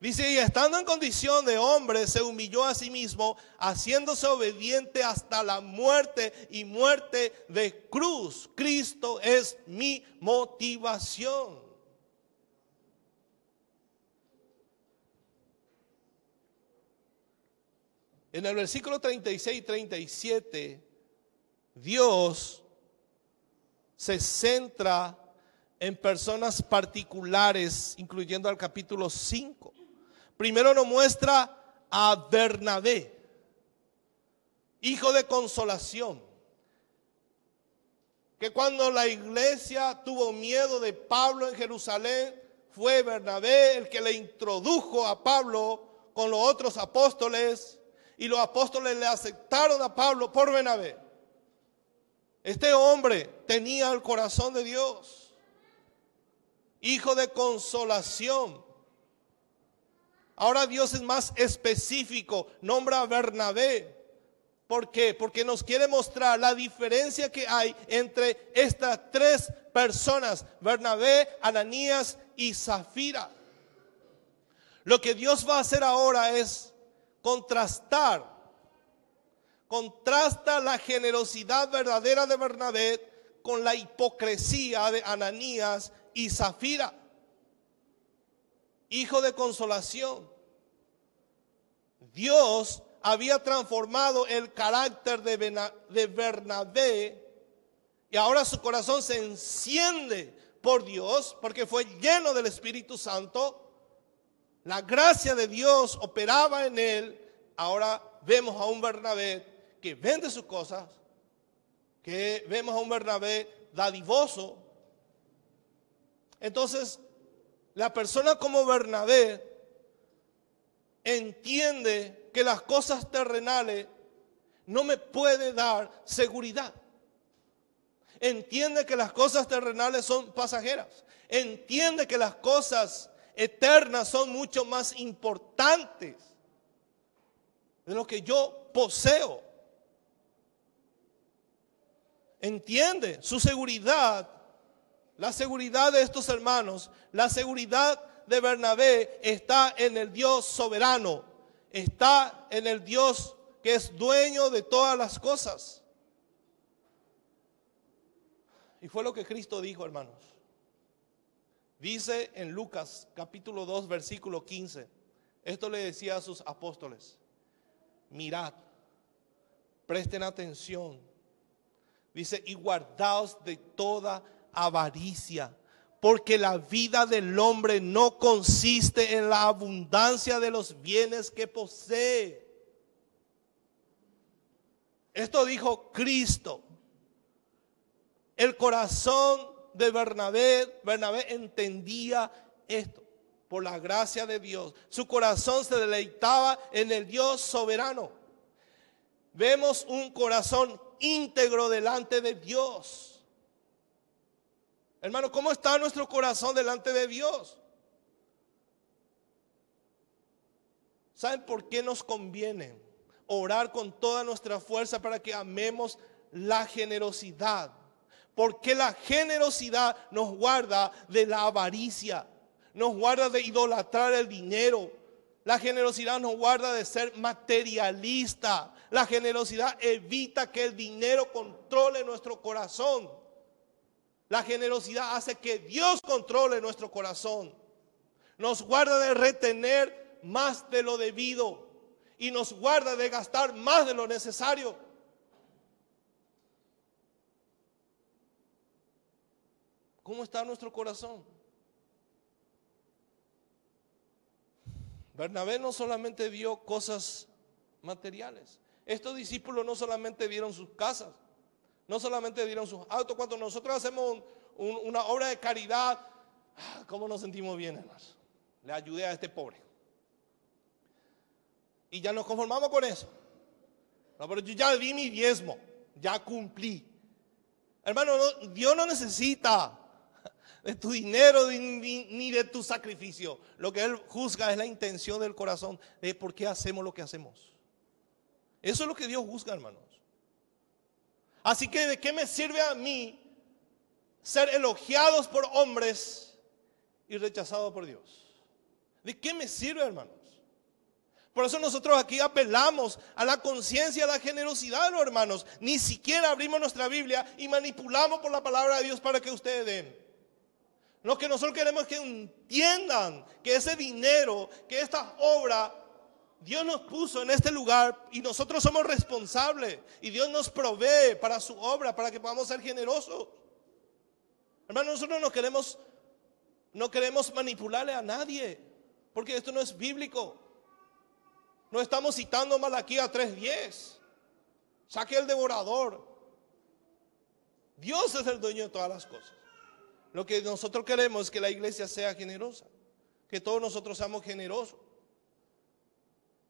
Dice, y estando en condición de hombre, se humilló a sí mismo, haciéndose obediente hasta la muerte y muerte de cruz. Cristo es mi motivación. En el versículo 36 y 37, Dios se centra en personas particulares, incluyendo al capítulo 5. Primero nos muestra a Bernabé, hijo de consolación, que cuando la iglesia tuvo miedo de Pablo en Jerusalén, fue Bernabé el que le introdujo a Pablo con los otros apóstoles, y los apóstoles le aceptaron a Pablo por Bernabé. Este hombre tenía el corazón de Dios, hijo de consolación. Ahora Dios es más específico, nombra a Bernabé. ¿Por qué? Porque nos quiere mostrar la diferencia que hay entre estas tres personas, Bernabé, Ananías y Zafira. Lo que Dios va a hacer ahora es contrasta la generosidad verdadera de Bernabé con la hipocresía de Ananías y Zafira, hijo de consolación. Dios había transformado el carácter de Bernabé y ahora su corazón se enciende por Dios porque fue lleno del Espíritu Santo. La gracia de Dios operaba en él. Ahora vemos a un Bernabé que vende sus cosas, que vemos a un Bernabé dadivoso. Entonces, la persona como Bernabé entiende que las cosas terrenales no me pueden dar seguridad. Entiende que las cosas terrenales son pasajeras. Entiende que las cosas eternas son mucho más importantes de lo que yo poseo. Entiende su seguridad, la seguridad de estos hermanos, la seguridad de Bernabé está en el Dios soberano, está en el Dios que es dueño de todas las cosas. Y fue lo que Cristo dijo, hermanos. Dice en Lucas capítulo 2 versículo 15, esto le decía a sus apóstoles: mirad, presten atención. Dice, y guardaos de toda avaricia, porque la vida del hombre no consiste en la abundancia de los bienes que posee. Esto dijo Cristo. El corazón de Bernabé entendía esto por la gracia de Dios. Su corazón se deleitaba en el Dios soberano. Vemos un corazón íntegro delante de Dios. Hermano, ¿cómo está nuestro corazón delante de Dios? ¿Saben por qué nos conviene orar con toda nuestra fuerza para que amemos la generosidad? Porque la generosidad nos guarda de la avaricia, nos guarda de idolatrar el dinero. La generosidad nos guarda de ser materialista. La generosidad evita que el dinero controle nuestro corazón. La generosidad hace que Dios controle nuestro corazón. Nos guarda de retener más de lo debido y nos guarda de gastar más de lo necesario. ¿Cómo está nuestro corazón? Bernabé no solamente dio cosas materiales. Estos discípulos no solamente dieron sus casas, no solamente dieron sus autos. Cuando nosotros hacemos una obra de caridad, ¿cómo nos sentimos bien, hermanos? le ayudé a este pobre. Y ya nos conformamos con eso. No, pero yo ya di mi diezmo, ya cumplí. Hermano, Dios no necesita de tu dinero ni de tu sacrificio. Lo que Él juzga es la intención del corazón, de por qué hacemos lo que hacemos. Eso es lo que Dios juzga, hermanos. Así que ¿de qué me sirve a mí ser elogiados por hombres y rechazados por Dios? ¿De qué me sirve, hermanos? Por eso nosotros aquí apelamos a la conciencia, a la generosidad, ¿no, hermanos? Ni siquiera abrimos nuestra Biblia y manipulamos por la palabra de Dios para que ustedes den. Lo que nosotros queremos es que entiendan que ese dinero, que esta obra, Dios nos puso en este lugar y nosotros somos responsables. Y Dios nos provee para su obra, para que podamos ser generosos. Hermanos, nosotros no queremos manipularle a nadie, porque esto no es bíblico. No estamos citando Malaquías 3:10. Saque el devorador. Dios es el dueño de todas las cosas. Lo que nosotros queremos es que la iglesia sea generosa, que todos nosotros seamos generosos.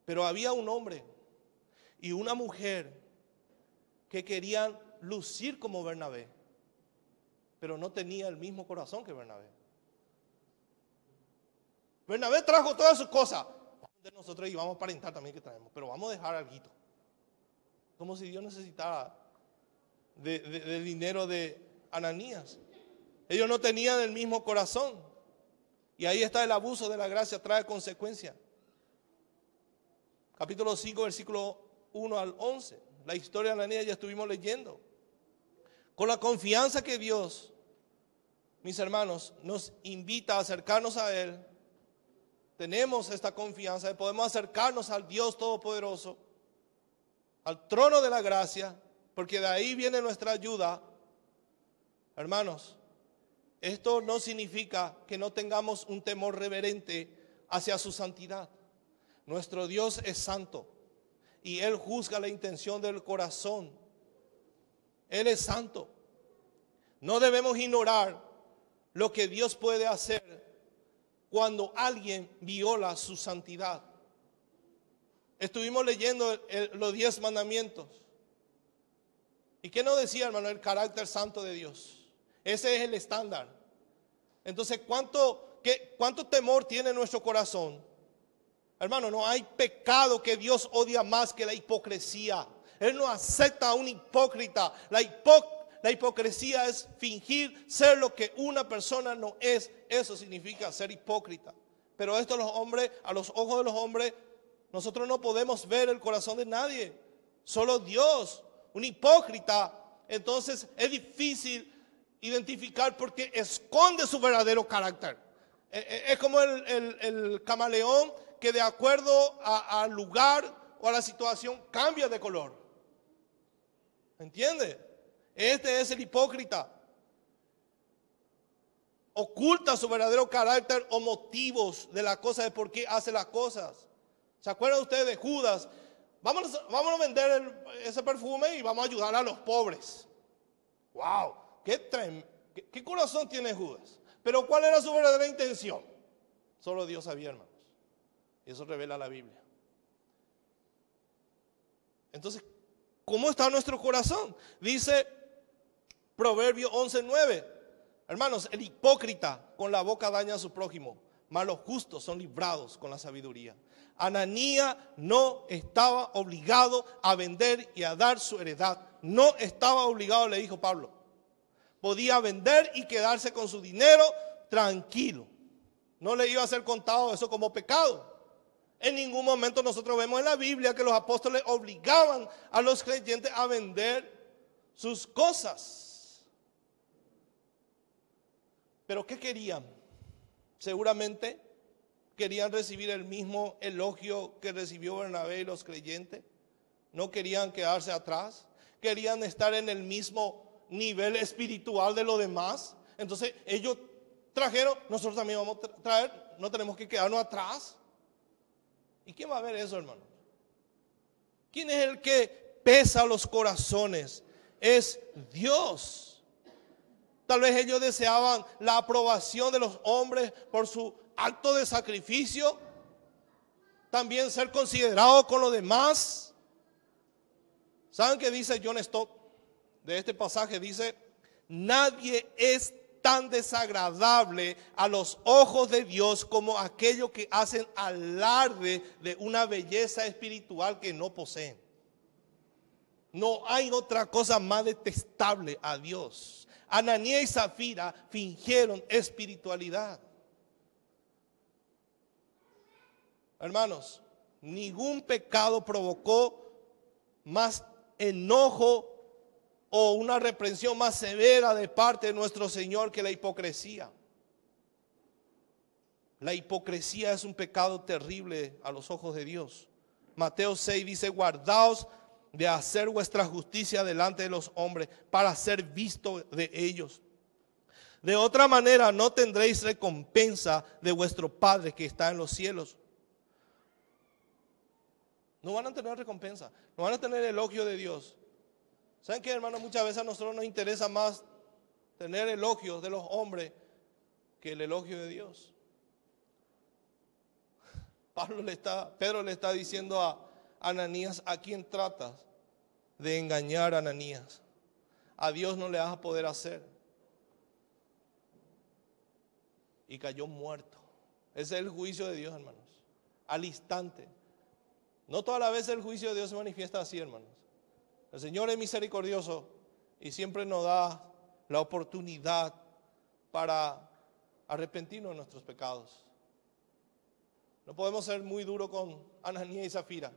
Pero había un hombre y una mujer que querían lucir como Bernabé, pero no tenía el mismo corazón que Bernabé. Bernabé trajo todas sus cosas. Nosotros íbamos a aparentar también que traemos, pero vamos a dejar algo. Como si Dios necesitara del dinero de Ananías. Ellos no tenían el mismo corazón. Y ahí está el abuso de la gracia, trae consecuencias. Capítulo 5, versículo 1 al 11. La historia de Ananías ya estuvimos leyendo. Con la confianza que Dios, mis hermanos, nos invita a acercarnos a Él. Tenemos esta confianza de podemos acercarnos al Dios Todopoderoso, al trono de la gracia, porque de ahí viene nuestra ayuda. Hermanos, esto no significa que no tengamos un temor reverente hacia su santidad. Nuestro Dios es santo y Él juzga la intención del corazón. Él es santo. No debemos ignorar lo que Dios puede hacer cuando alguien viola su santidad. Estuvimos leyendo los 10 mandamientos. ¿Y qué nos decía, hermano? El carácter santo de Dios. Ese es el estándar. Entonces, ¿cuánto temor tiene nuestro corazón? Hermano, no hay pecado que Dios odia más que la hipocresía. Él no acepta a un hipócrita. La hipocresía es fingir ser lo que una persona no es. Eso significa ser hipócrita. Pero esto a los ojos de los hombres, nosotros no podemos ver el corazón de nadie. Solo Dios. Un hipócrita, entonces es difícil identificar porque esconde su verdadero carácter. Es como el camaleón que de acuerdo al lugar o a la situación cambia de color. ¿Entiende? Este es el hipócrita. Oculta su verdadero carácter o motivos de la cosa, de por qué hace las cosas. ¿Se acuerdan ustedes de Judas? Vamos a vender ese perfume y vamos a ayudar a los pobres. ¡Wow! ¿Qué corazón tiene Judas? Pero ¿cuál era su verdadera intención? Solo Dios sabía, hermanos. Y eso revela la Biblia. Entonces, ¿cómo está nuestro corazón? Dice Proverbios 11:9. Hermanos, el hipócrita con la boca daña a su prójimo, mas los justos son librados con la sabiduría. Ananías no estaba obligado a vender y a dar su heredad. No estaba obligado, le dijo Pablo. Podía vender y quedarse con su dinero tranquilo. No le iba a ser contado eso como pecado. En ningún momento nosotros vemos en la Biblia que los apóstoles obligaban a los creyentes a vender sus cosas. ¿Pero qué querían? Seguramente querían recibir el mismo elogio que recibió Bernabé y los creyentes. No querían quedarse atrás. Querían estar en el mismo nivel espiritual de los demás. Entonces ellos trajeron, nosotros también vamos a traer. No tenemos que quedarnos atrás. ¿Y quién va a ver eso, hermano? ¿Quién es el que pesa los corazones? Es Dios. Tal vez ellos deseaban la aprobación de los hombres por su acto de sacrificio, también ser considerado con los demás. ¿Saben qué dice John Stott de este pasaje? Dice: nadie es tan desagradable a los ojos de Dios como aquellos que hacen alarde de una belleza espiritual que no poseen. No hay otra cosa más detestable a Dios. Ananías y Zafira fingieron espiritualidad. Hermanos, ningún pecado provocó más enojo o una reprensión más severa de parte de nuestro Señor que la hipocresía. La hipocresía es un pecado terrible a los ojos de Dios. Mateo 6 dice: guardaos de hacer vuestra justicia delante de los hombres para ser visto de ellos. De otra manera no tendréis recompensa de vuestro Padre que está en los cielos. No van a tener recompensa, no van a tener elogio de Dios. ¿Saben qué, hermanos? Muchas veces a nosotros nos interesa más tener elogios de los hombres que el elogio de Dios. Pedro le está diciendo a Ananías: ¿a quién tratas de engañar, Ananías? A Dios no le vas a poder hacer. Y cayó muerto. Ese es el juicio de Dios, hermanos. Al instante. No todas las veces el juicio de Dios se manifiesta así, hermanos. El Señor es misericordioso y siempre nos da la oportunidad para arrepentirnos de nuestros pecados. No podemos ser muy duros con Ananías y Zafira.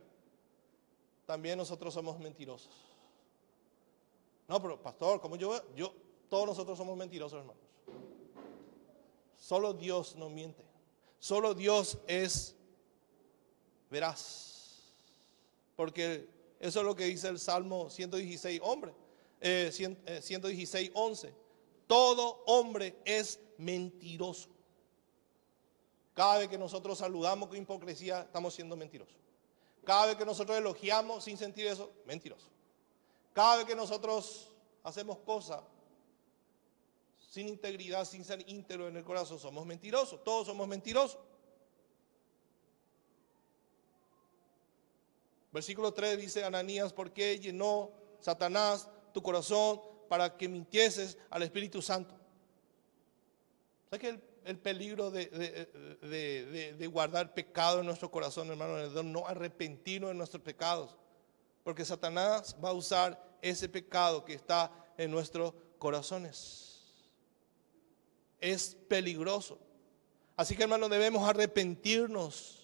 También nosotros somos mentirosos. No, pero pastor, como todos nosotros somos mentirosos, hermanos. Solo Dios no miente. Solo Dios es veraz. Porque eso es lo que dice el Salmo 116, 116, 11. Todo hombre es mentiroso. Cada vez que nosotros saludamos con hipocresía, estamos siendo mentirosos. Cada vez que nosotros elogiamos sin sentir eso, mentiroso. Cada vez que nosotros hacemos cosas sin integridad, sin ser íntegro en el corazón, somos mentirosos. Todos somos mentirosos. Versículo 3 dice: Ananías, ¿por qué llenó Satanás tu corazón para que mintieses al Espíritu Santo? ¿Sabes que el peligro de guardar pecado en nuestro corazón, hermano, de no arrepentirnos de nuestros pecados? Porque Satanás va a usar ese pecado que está en nuestros corazones. Es peligroso. Así que, hermano, debemos arrepentirnos.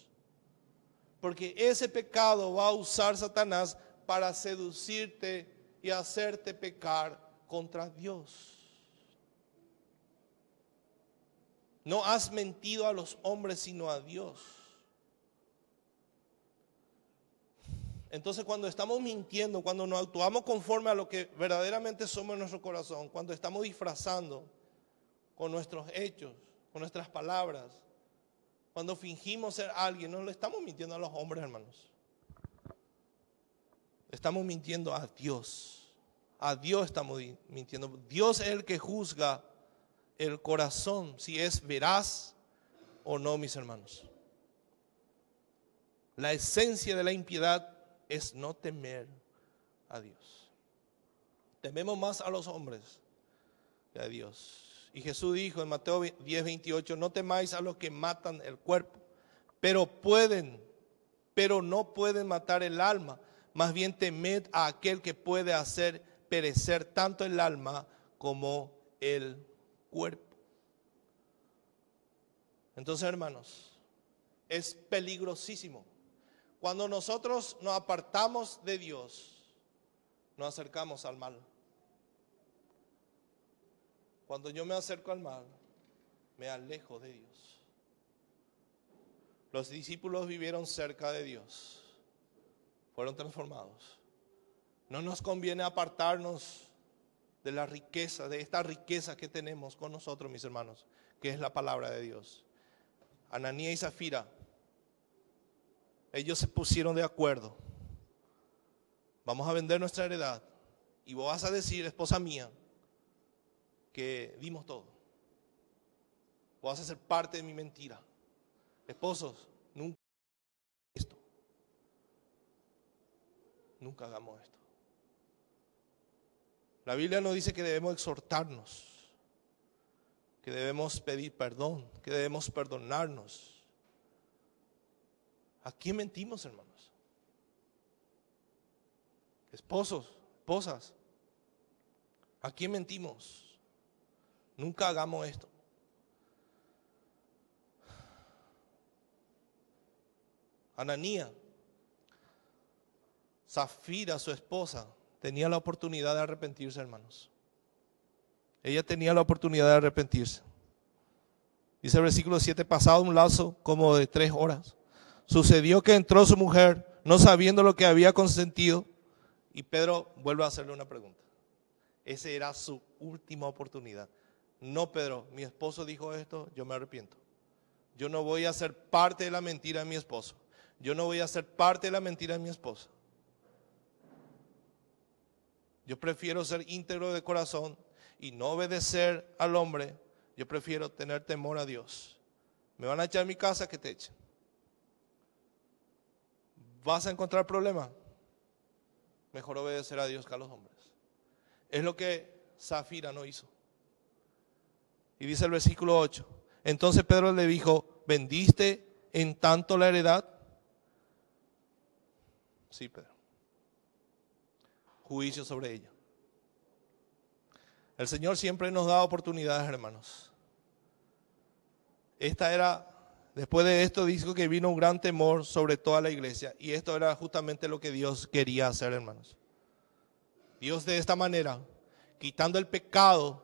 Porque ese pecado va a usar Satanás para seducirte y hacerte pecar contra Dios. No has mentido a los hombres sino a Dios. Entonces, cuando estamos mintiendo, cuando nos actuamos conforme a lo que verdaderamente somos en nuestro corazón, cuando estamos disfrazando con nuestros hechos, con nuestras palabras, cuando fingimos ser alguien, no le estamos mintiendo a los hombres, hermanos. Estamos mintiendo a Dios. A Dios estamos mintiendo. Dios es el que juzga el corazón, si es veraz o no, mis hermanos. La esencia de la impiedad es no temer a Dios. Tememos más a los hombres que a Dios. Y Jesús dijo en Mateo 10:28: no temáis a los que matan el cuerpo, pero no pueden matar el alma. Más bien temed a aquel que puede hacer perecer tanto el alma como el cuerpo. Entonces, hermanos, es peligrosísimo. Cuando nosotros nos apartamos de Dios, nos acercamos al mal. Cuando yo me acerco al mal, me alejo de Dios. Los discípulos vivieron cerca de Dios, fueron transformados. No nos conviene apartarnos de la riqueza, de esta riqueza que tenemos con nosotros, mis hermanos, que es la palabra de Dios. Ananías y Zafira, ellos se pusieron de acuerdo. Vamos a vender nuestra heredad y vos vas a decir, esposa mía, que dimos todo. Vos vas a ser parte de mi mentira. Esposos, nunca hagamos esto. La Biblia nos dice que debemos exhortarnos, que debemos pedir perdón, que debemos perdonarnos. ¿A quién mentimos, hermanos? Esposos, esposas, ¿a quién mentimos? Nunca hagamos esto. Ananías, Zafira, su esposa, tenía la oportunidad de arrepentirse, hermanos. Ella tenía la oportunidad de arrepentirse. Dice el versículo 7, pasado un lapso como de 3 horas, sucedió que entró su mujer, no sabiendo lo que había consentido, y Pedro vuelve a hacerle una pregunta. Esa era su última oportunidad. No, Pedro, mi esposo dijo esto, yo me arrepiento. Yo no voy a ser parte de la mentira de mi esposo. Yo no voy a ser parte de la mentira de mi esposa. Yo prefiero ser íntegro de corazón y no obedecer al hombre. Yo prefiero tener temor a Dios. Me van a echar a mi casa, que te echen. ¿Vas a encontrar problemas? Mejor obedecer a Dios que a los hombres. Es lo que Zafira no hizo. Y dice el versículo 8. Entonces Pedro le dijo, ¿vendiste en tanto la heredad? Sí, Pedro. Juicio sobre ella. El Señor siempre nos da oportunidades, hermanos. Después de esto dijo que vino un gran temor sobre toda la iglesia. Y esto era justamente lo que Dios quería hacer, hermanos. Dios de esta manera, quitando el pecado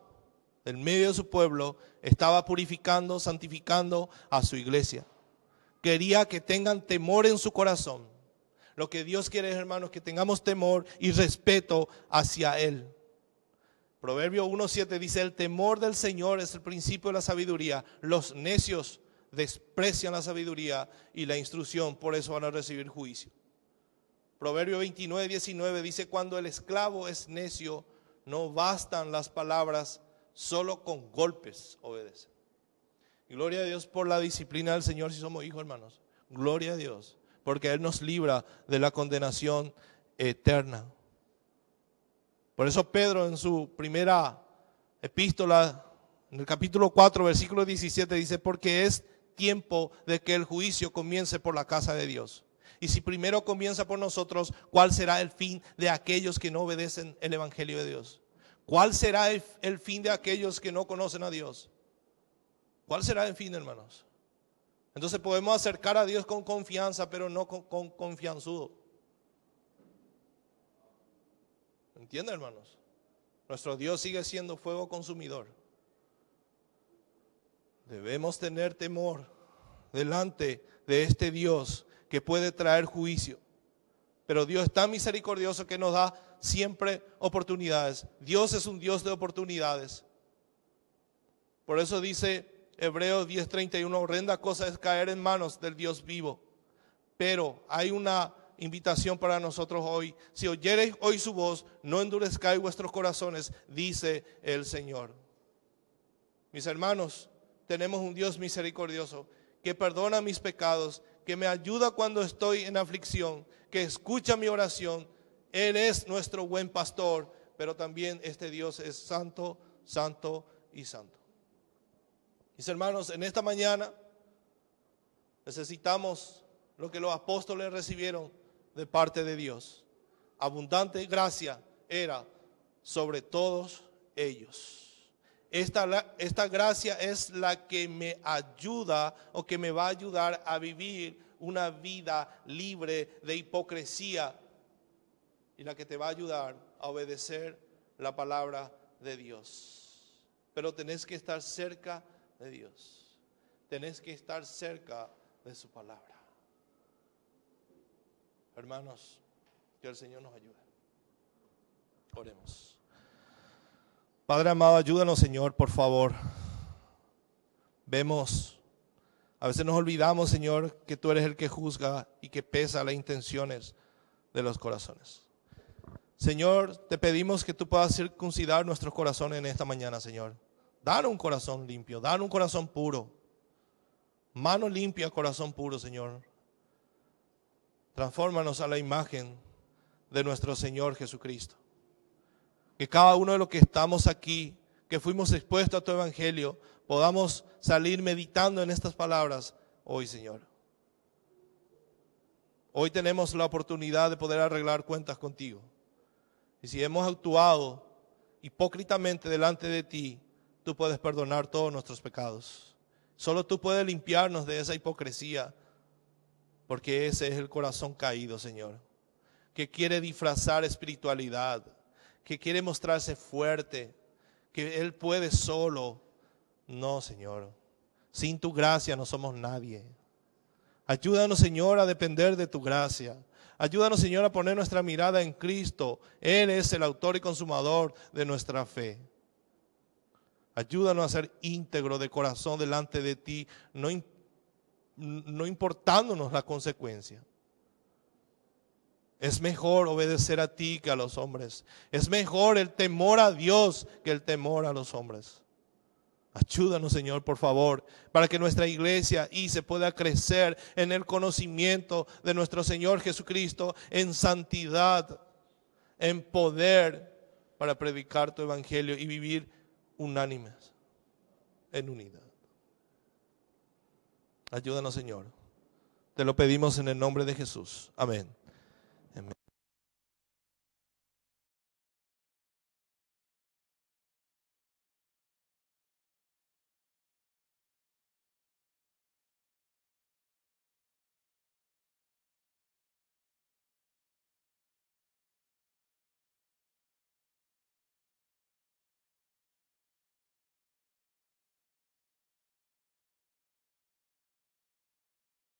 del medio de su pueblo, estaba purificando, santificando a su iglesia. Quería que tengan temor en su corazón. Lo que Dios quiere, hermanos, que tengamos temor y respeto hacia Él. Proverbio 1:7 dice, el temor del Señor es el principio de la sabiduría. Los necios desprecian la sabiduría y la instrucción, por eso van a recibir juicio. Proverbio 29:19 dice, cuando el esclavo es necio, no bastan las palabras, solo con golpes obedece. Y gloria a Dios por la disciplina del Señor si somos hijos, hermanos. Gloria a Dios, porque Él nos libra de la condenación eterna. Por eso Pedro en su primera epístola, en el capítulo 4, versículo 17, dice, porque es tiempo de que el juicio comience por la casa de Dios. Y si primero comienza por nosotros, ¿cuál será el fin de aquellos que no obedecen el evangelio de Dios? ¿Cuál será el fin de aquellos que no conocen a Dios? ¿Cuál será el fin, hermanos? Entonces podemos acercar a Dios con confianza, pero no con confianzudo. ¿Entienden, hermanos? Nuestro Dios sigue siendo fuego consumidor. Debemos tener temor delante de este Dios que puede traer juicio. Pero Dios es tan misericordioso que nos da siempre oportunidades. Dios es un Dios de oportunidades. Por eso dice Hebreos 10:31, horrenda cosa es caer en manos del Dios vivo. Pero hay una invitación para nosotros hoy. Si oyereis hoy su voz, no endurezcáis vuestros corazones, dice el Señor. Mis hermanos, tenemos un Dios misericordioso que perdona mis pecados, que me ayuda cuando estoy en aflicción, que escucha mi oración. Él es nuestro buen pastor, pero también este Dios es santo, santo y santo. Mis hermanos, en esta mañana necesitamos lo que los apóstoles recibieron de parte de Dios. Abundante gracia era sobre todos ellos. Esta gracia es la que me ayuda o que me va a ayudar a vivir una vida libre de hipocresía y la que te va a ayudar a obedecer la palabra de Dios. Pero tenés que estar cerca de Dios. Tenés que estar cerca de su palabra. Hermanos, que el Señor nos ayude. Oremos. Padre amado, ayúdanos, Señor, por favor. A veces nos olvidamos, Señor, que tú eres el que juzga y que pesa las intenciones de los corazones. Señor, te pedimos que tú puedas circuncidar nuestros corazones en esta mañana, Señor. Dar un corazón limpio, dar un corazón puro. Mano limpia, corazón puro, Señor. Transfórmanos a la imagen de nuestro Señor Jesucristo. Que cada uno de los que estamos aquí, que fuimos expuestos a tu evangelio, podamos salir meditando en estas palabras hoy, Señor. Hoy tenemos la oportunidad de poder arreglar cuentas contigo. Y si hemos actuado hipócritamente delante de ti, tú puedes perdonar todos nuestros pecados. Solo tú puedes limpiarnos de esa hipocresía, porque ese es el corazón caído, Señor, que quiere disfrazar espiritualidad, que quiere mostrarse fuerte, que Él puede solo. No, Señor, sin tu gracia no somos nadie. Ayúdanos, Señor, a depender de tu gracia. Ayúdanos, Señor, a poner nuestra mirada en Cristo. Él es el autor y consumador de nuestra fe. Ayúdanos a ser íntegro de corazón delante de ti, no importándonos la consecuencia. Es mejor obedecer a ti que a los hombres. Es mejor el temor a Dios que el temor a los hombres. Ayúdanos, Señor, por favor, para que nuestra iglesia se pueda crecer en el conocimiento de nuestro Señor Jesucristo, en santidad, en poder, para predicar tu evangelio y vivir unánimes, en unidad. Ayúdanos, Señor. Te lo pedimos en el nombre de Jesús. Amén.